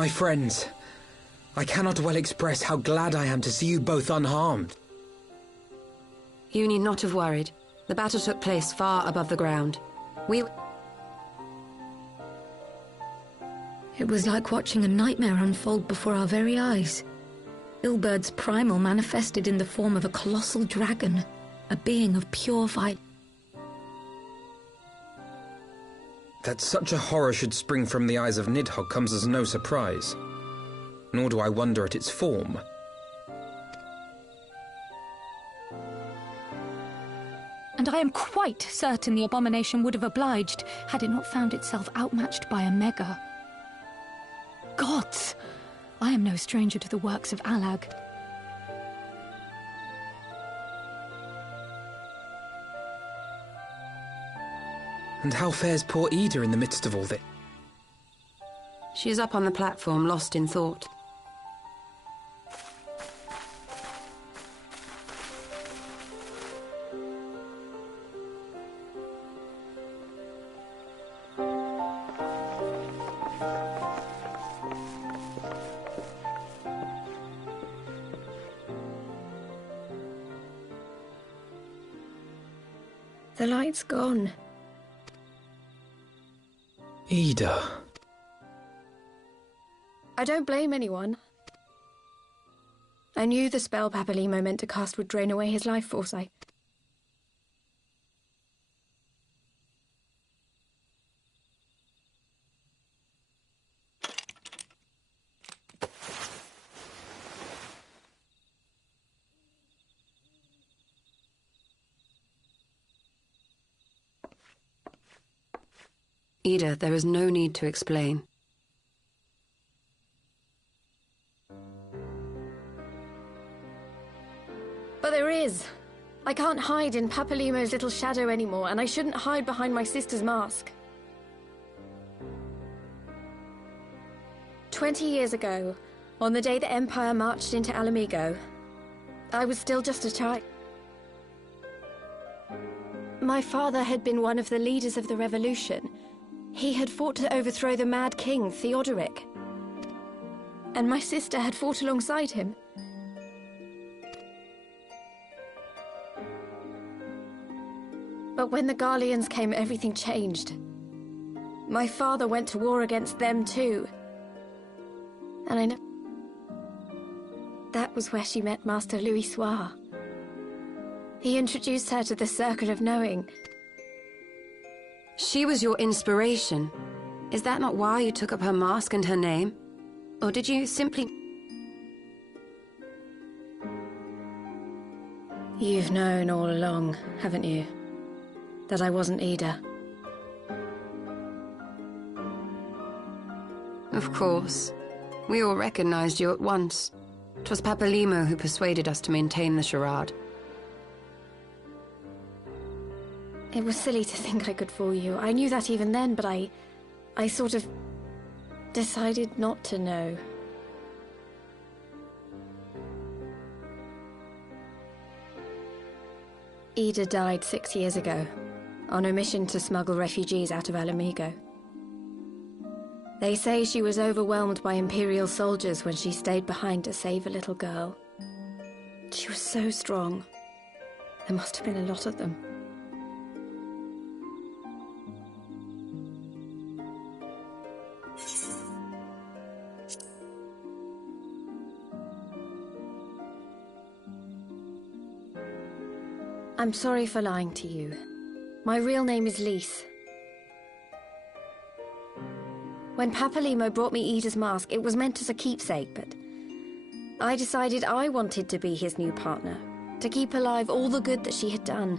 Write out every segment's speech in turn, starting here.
My friends, I cannot well express how glad I am to see you both unharmed. You need not have worried. The battle took place far above the ground. It was like watching a nightmare unfold before our very eyes. Ilburd's primal manifested in the form of a colossal dragon, a being of pure violence. That such a horror should spring from the eyes of Nidhogg comes as no surprise. Nor do I wonder at its form. And I am quite certain the abomination would have obliged had it not found itself outmatched by a mega. Gods! I am no stranger to the works of Allag. And how fares poor Ida in the midst of all this? She is up on the platform, lost in thought. The light's gone. Ida. I don't blame anyone. I knew the spell Papalimo meant to cast would drain away his life force. Ida, there is no need to explain. But there is. I can't hide in Papalimo's little shadow anymore, and I shouldn't hide behind my sister's mask. 20 years ago, on the day the Empire marched into Alamigo, I was still just a child. My father had been one of the leaders of the revolution. He had fought to overthrow the Mad King, Theodoric. And my sister had fought alongside him. But when the Garleans came, everything changed. My father went to war against them too. And I know... that was where she met Master Louis Soir. He introduced her to the Circle of Knowing. She was your inspiration. Is that not why you took up her mask and her name? Or did you simply... You've known all along, haven't you? That I wasn't Ida. Of course. We all recognized you at once. 'Twas Papalimo who persuaded us to maintain the charade. It was silly to think I could fool you. I knew that even then, but I sort of decided not to know. Ida died 6 years ago, on a mission to smuggle refugees out of Alamigo. They say she was overwhelmed by Imperial soldiers when she stayed behind to save a little girl. She was so strong. There must have been a lot of them. I'm sorry for lying to you. My real name is Lise. When Papalimo brought me Ida's mask, it was meant as a keepsake, but I decided I wanted to be his new partner, to keep alive all the good that she had done.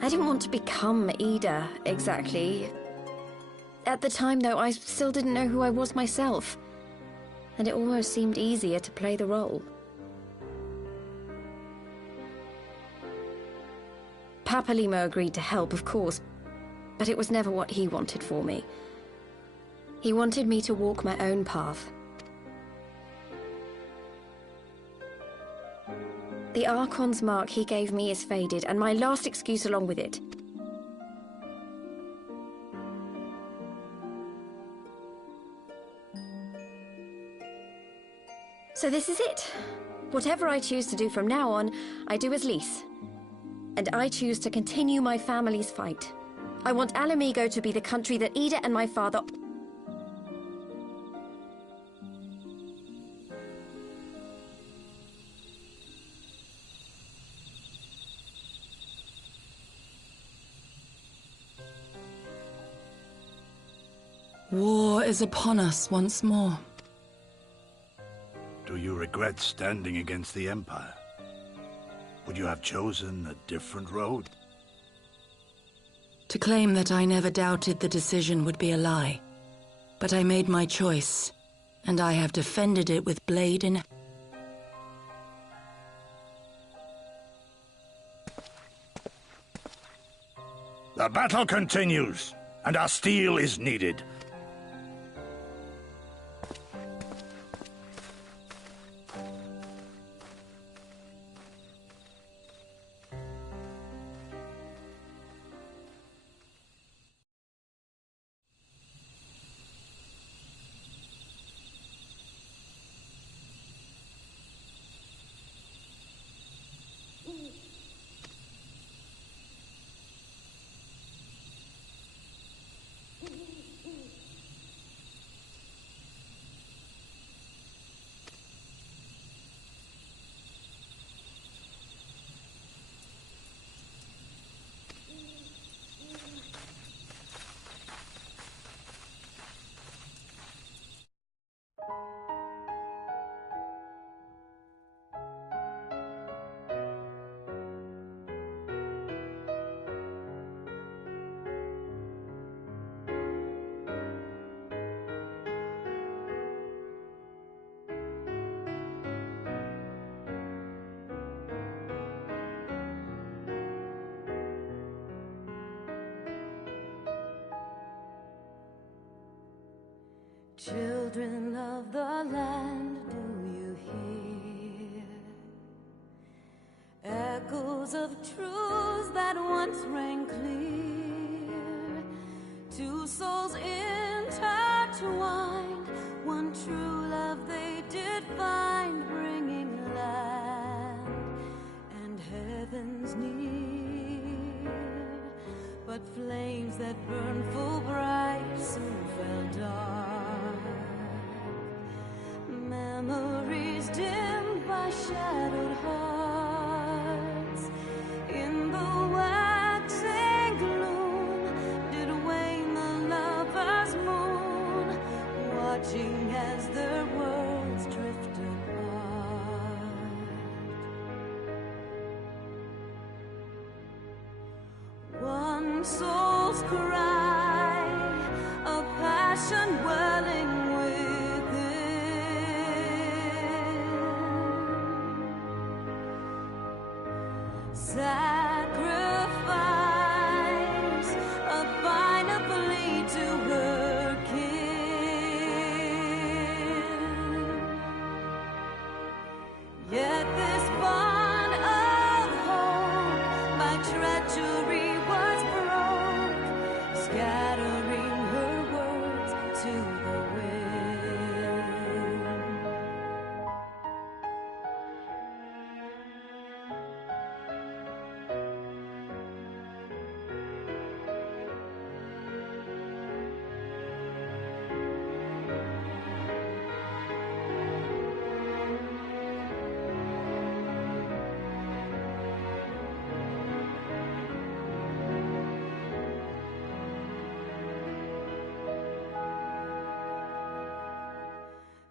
I didn't want to become Ida, exactly. At the time, though, I still didn't know who I was myself, and it almost seemed easier to play the role. Papalimo agreed to help, of course, but it was never what he wanted for me. He wanted me to walk my own path. The Archon's mark he gave me is faded, and my last excuse along with it. So this is it. Whatever I choose to do from now on, I do as Lys. And I choose to continue my family's fight. I want Alamigo to be the country that Ida and my father... War is upon us once more. Do you regret standing against the Empire? Would you have chosen a different road? To claim that I never doubted the decision would be a lie. But I made my choice, and I have defended it with blade in... The battle continues, and our steel is needed. Children of the land, do you hear echoes of truths that once rang clear? Two souls intertwined, one true love they did find, bringing land and heavens near. But flames that burned full bright soon fell dark. Memories dimmed by shadowed hearts. In the waxing gloom did wane the lover's moon, watching as their worlds drift apart. One soul's cry, a passion welling sacrifice, a final plea to her kin. Yet this bond of hope by treachery was broke, scattering her words to the wind.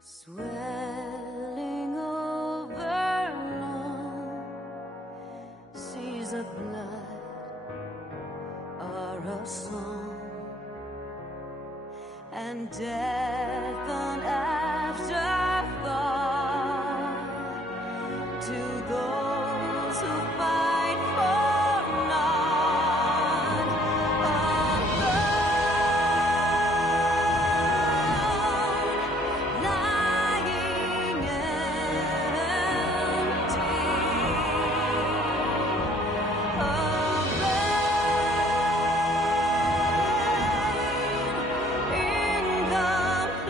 Swelling over long seas of blood are a song, and death an afterthought to those who fight for naught. Alone, lying empty, afraid, incomplete.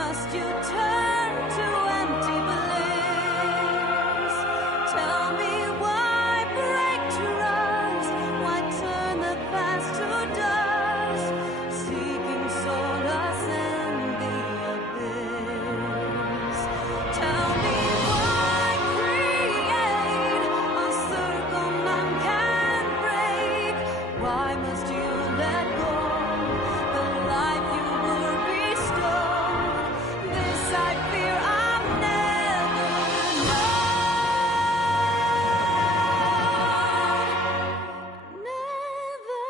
must you turn to empty bliss? Tell me why break trust? Why turn the past to dust? Seeking solace in the abyss. Tell me why create a circle none can break? Why must you let go the life you were bestowed? This I fear I'll never know. Never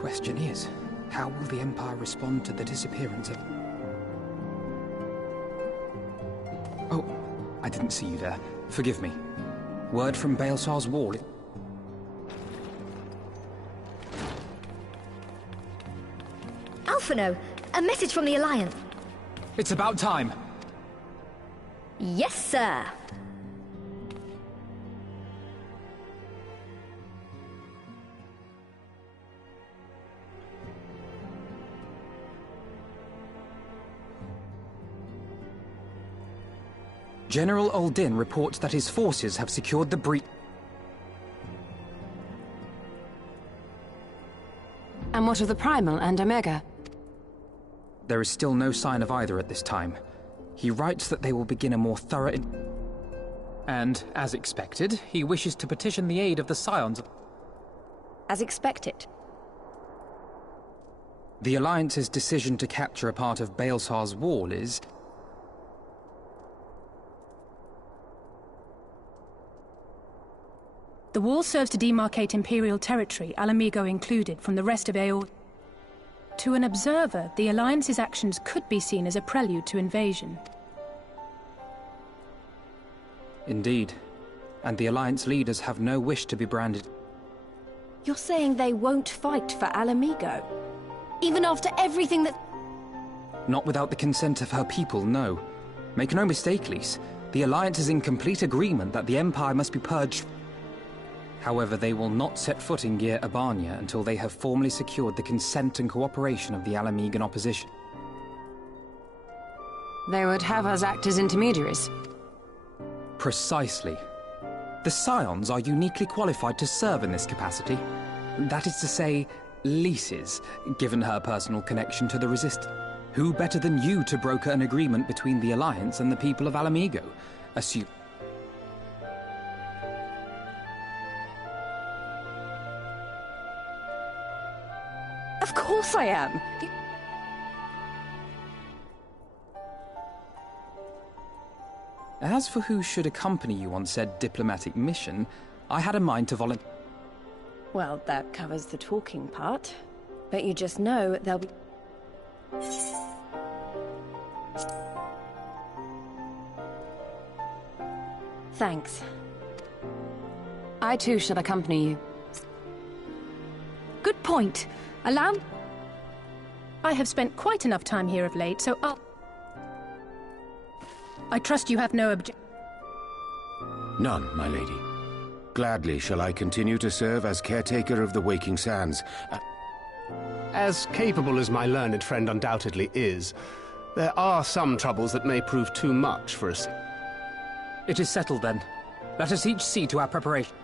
question is, how will the Empire respond to the disappearance of... Oh, I didn't see you there. Forgive me. Word from Baelsar's wall. Alphino, a message from the Alliance. It's about time. Yes, sir. General Uldin reports that his forces have secured the breach. And what of the Primal and Omega? There is still no sign of either at this time. He writes that they will begin a more thorough... And, as expected, he wishes to petition the aid of the Scions. As expected. The Alliance's decision to capture a part of Baelsar's wall is... The wall serves to demarcate Imperial territory, Alamigo included, from the rest of Aeor. To an observer, the Alliance's actions could be seen as a prelude to invasion. Indeed. And the Alliance leaders have no wish to be branded. You're saying they won't fight for Alamigo? Even after everything that... Not without the consent of her people, no. Make no mistake, Lise. The Alliance is in complete agreement that the Empire must be purged. However, they will not set foot in Gyr Abania until they have formally secured the consent and cooperation of the Alamigan opposition. They would have us act as intermediaries. Precisely. The Scions are uniquely qualified to serve in this capacity. That is to say, Lise's, given her personal connection to the Resistance. Who better than you to broker an agreement between the Alliance and the people of Alamigo? Assume... Of course I am! As for who should accompany you on said diplomatic mission, I had a mind to volunteer. Well, that covers the talking part. But you just know there'll be... Thanks. I too shall accompany you. Good point. Allow... I have spent quite enough time here of late, so I trust you have no objection. None, my lady. Gladly shall I continue to serve as caretaker of the Waking Sands. As capable as my learned friend undoubtedly is, there are some troubles that may prove too much for us. It is settled then. Let us each see to our preparation.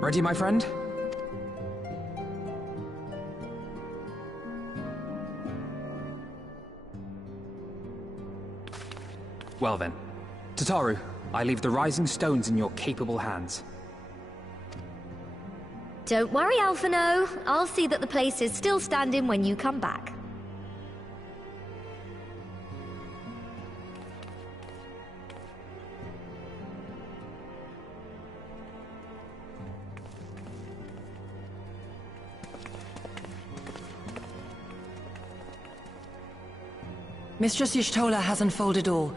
Ready, my friend? Well then. Tataru, I leave the Rising Stones in your capable hands. Don't worry, Alphino. I'll see that the place is still standing when you come back. Mistress Y'shtola has unfolded all.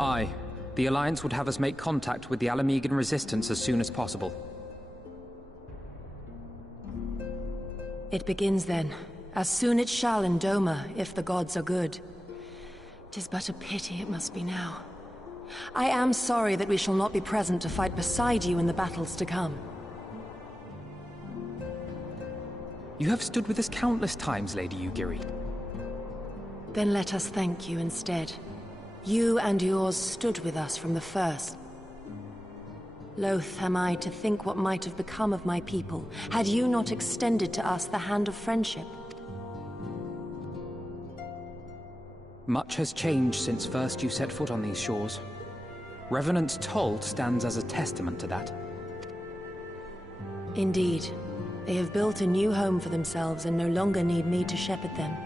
Aye. The Alliance would have us make contact with the Alamigan Resistance as soon as possible. It begins then. As soon it shall in Doma, if the gods are good. 'Tis but a pity it must be now. I am sorry that we shall not be present to fight beside you in the battles to come. You have stood with us countless times, Lady Yugiri. Then let us thank you instead. You and yours stood with us from the first. Loath am I to think what might have become of my people, had you not extended to us the hand of friendship. Much has changed since first you set foot on these shores. Revenant's toll stands as a testament to that. Indeed. They have built a new home for themselves and no longer need me to shepherd them.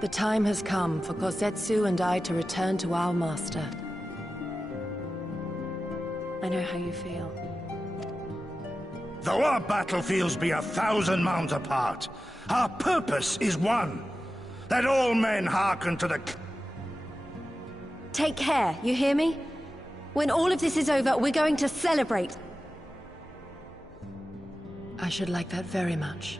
The time has come for Kosetsu and I to return to our master. I know how you feel. Though our battlefields be 1,000 mounds apart, our purpose is one. That all men hearken to the... Take care, you hear me? When all of this is over, we're going to celebrate. I should like that very much.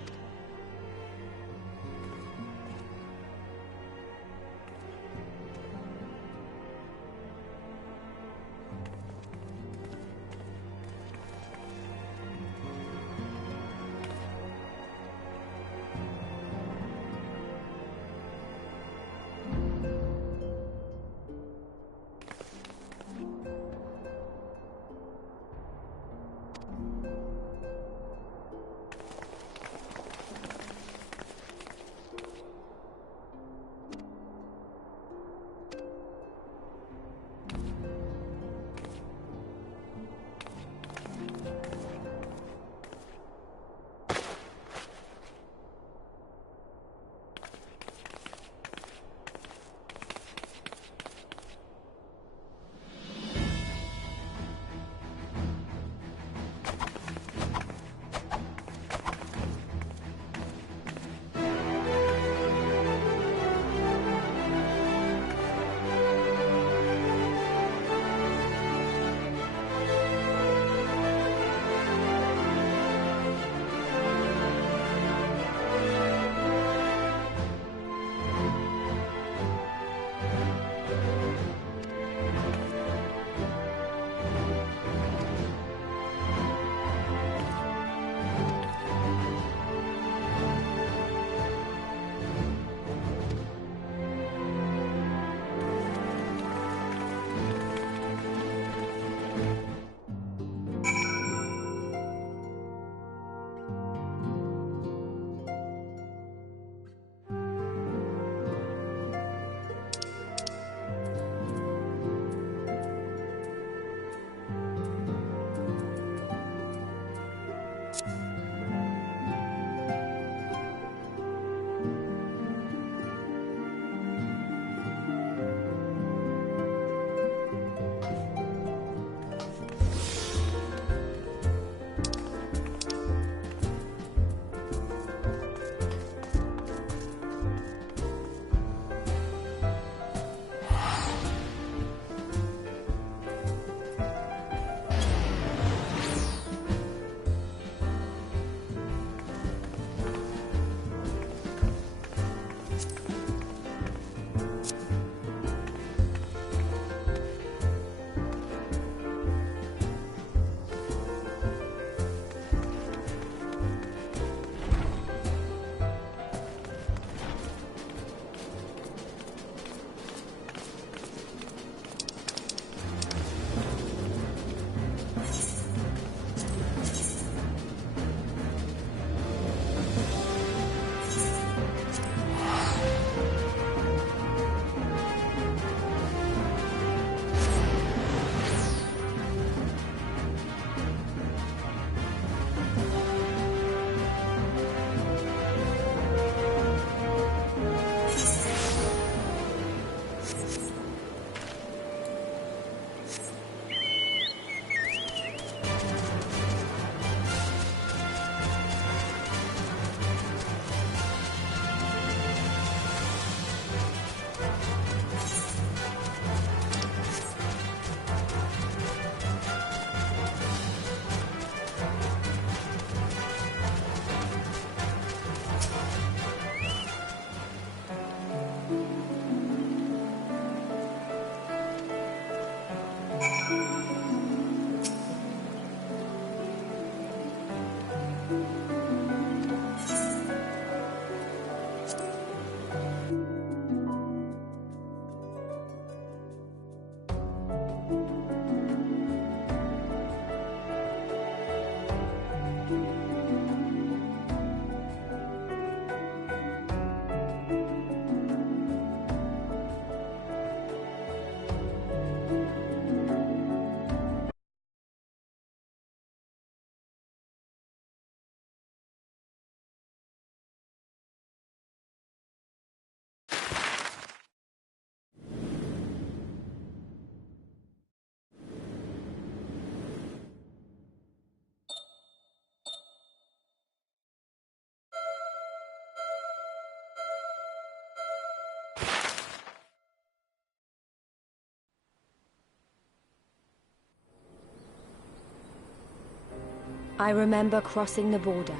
I remember crossing the border,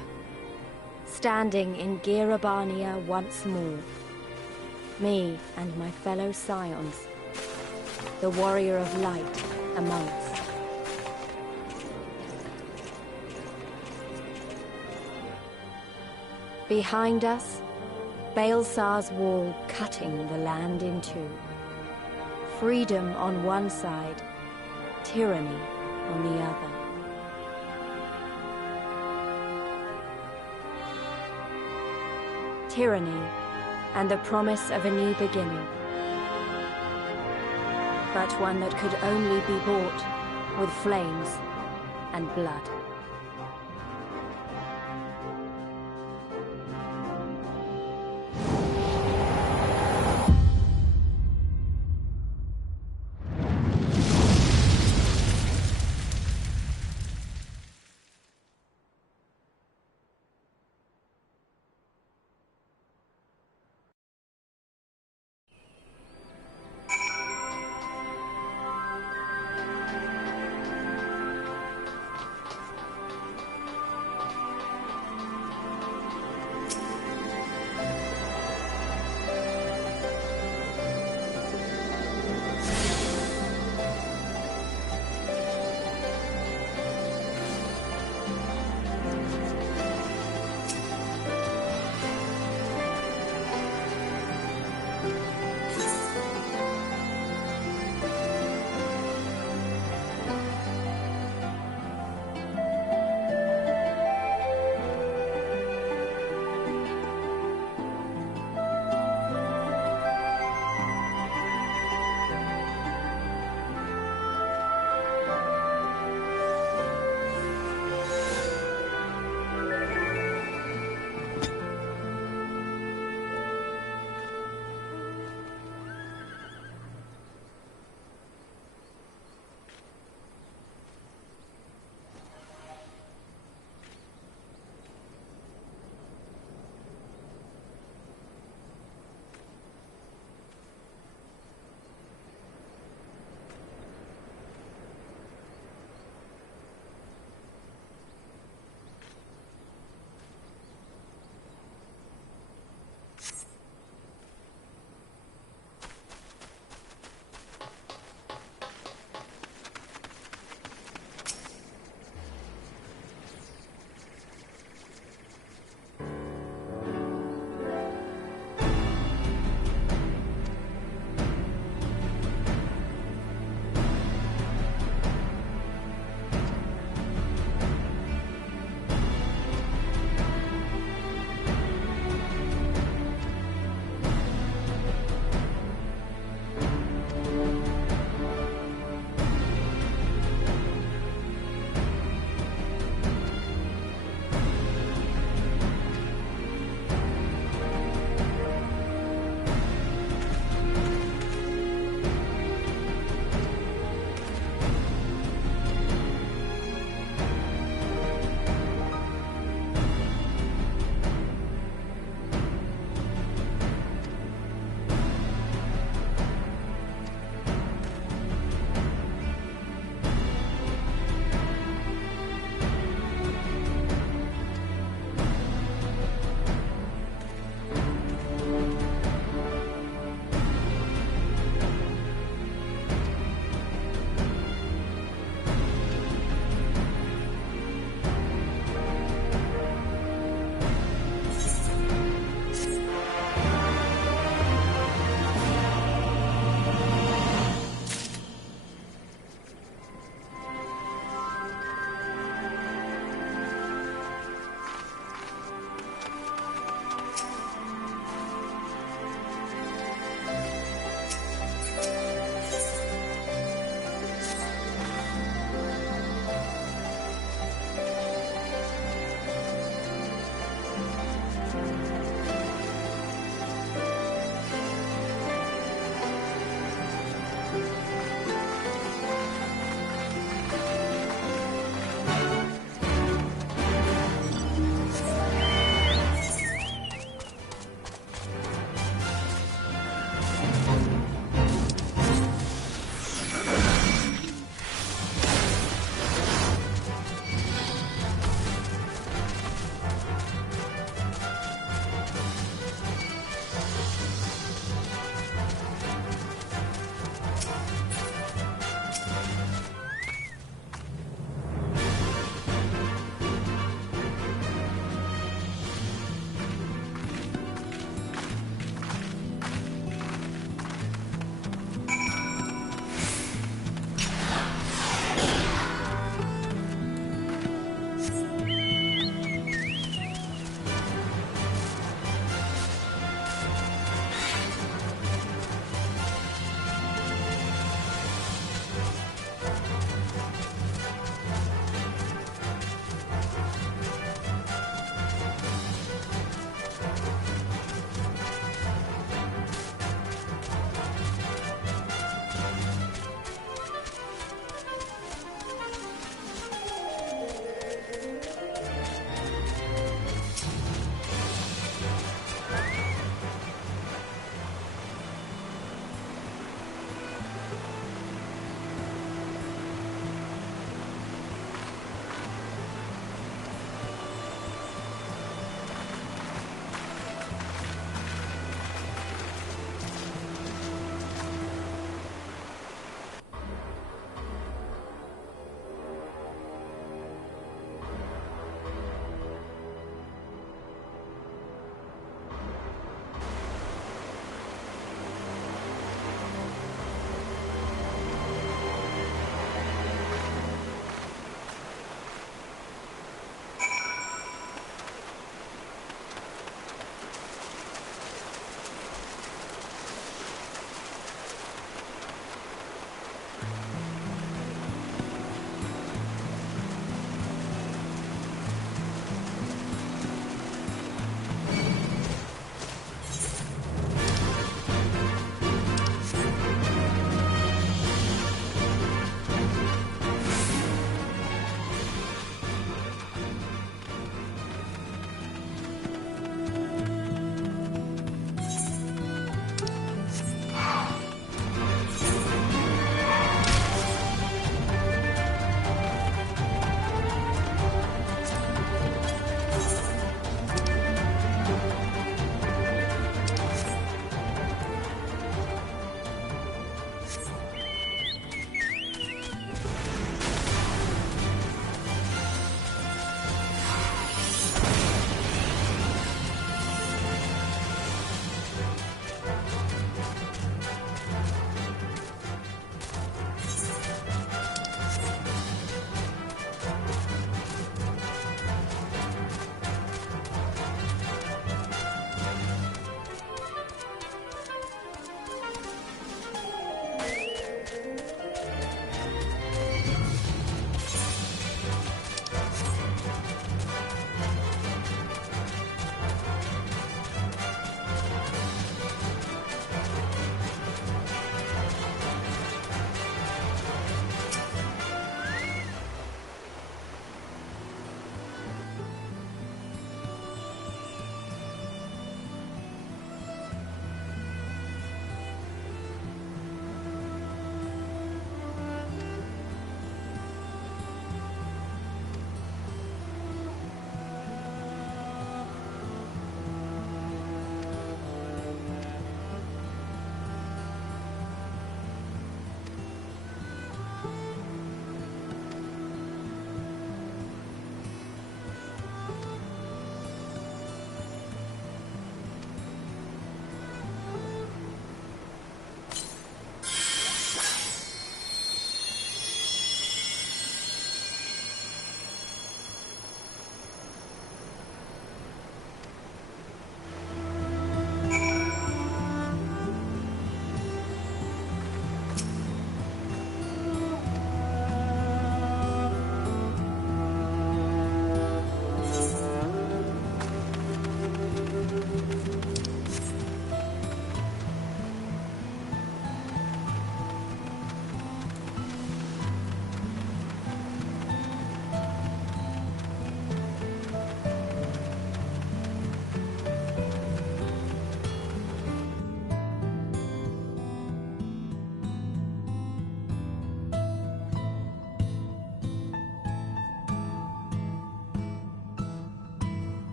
standing in Girabania once more. Me and my fellow scions, the warrior of light among us. Behind us, Baelsar's wall cutting the land in two. Freedom on one side, tyranny on the other. Tyranny and the promise of a new beginning. But one that could only be bought with flames and blood.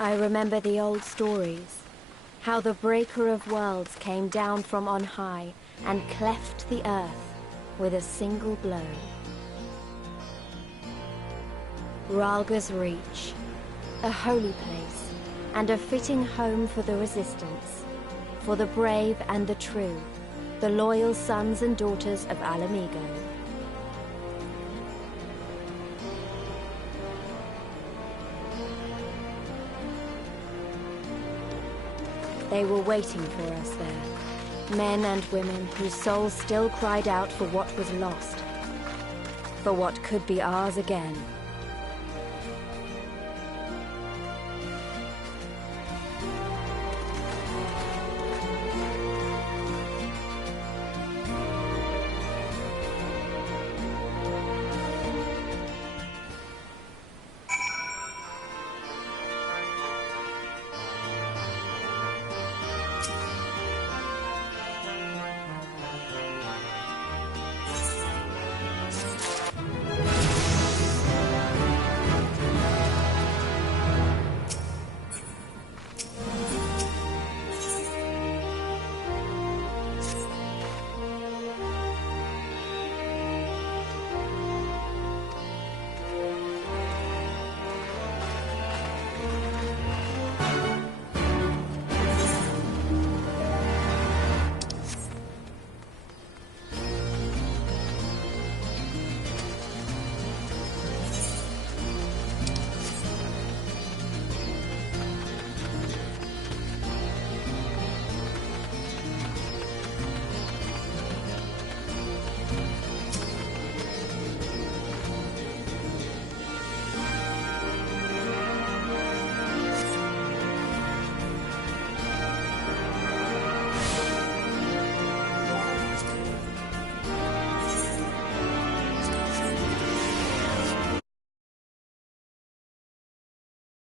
I remember the old stories. How the Breaker of Worlds came down from on high and cleft the earth with a single blow. Ralga's Reach, a holy place and a fitting home for the Resistance, for the brave and the true, the loyal sons and daughters of Alamigo. They were waiting for us there, men and women whose souls still cried out for what was lost, for what could be ours again.